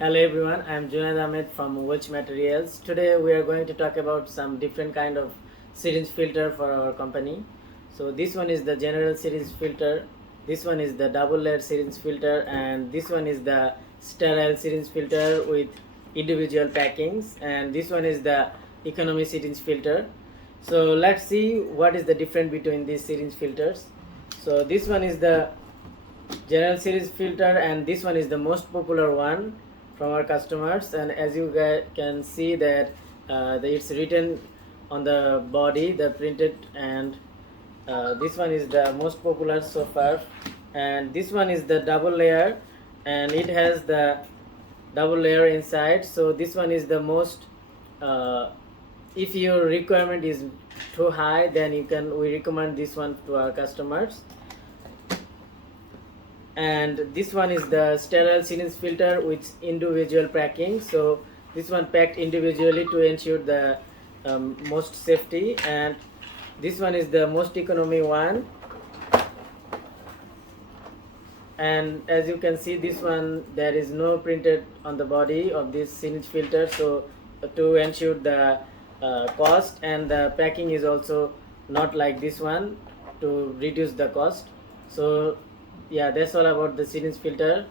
Hello everyone, I am Junaid Ahmed from Welch Materials. Today we are going to talk about some different kind of syringe filter for our company. So this one is the general syringe filter, this one is the double layer syringe filter, and this one is the sterile syringe filter with individual packings, and this one is the economy syringe filter. So let's see what is the difference between these syringe filters. So this one is the general series filter, and this one is the most popular one from our customers. And as you guys can see that it's written on the body, the printed, and this one is the most popular so far. And this one is the double layer, and it has the double layer inside. So this one is the most if your requirement is too high, then we recommend this one to our customers. And this one is the sterile syringe filter with individual packing. So this one packed individually to ensure the most safety, and this one is the most economy one. And as you can see, this one, there is no printed on the body of this syringe filter, so to ensure the cost, and the packing is also not like this one to reduce the cost. So yeah, that's all about the syringe filter.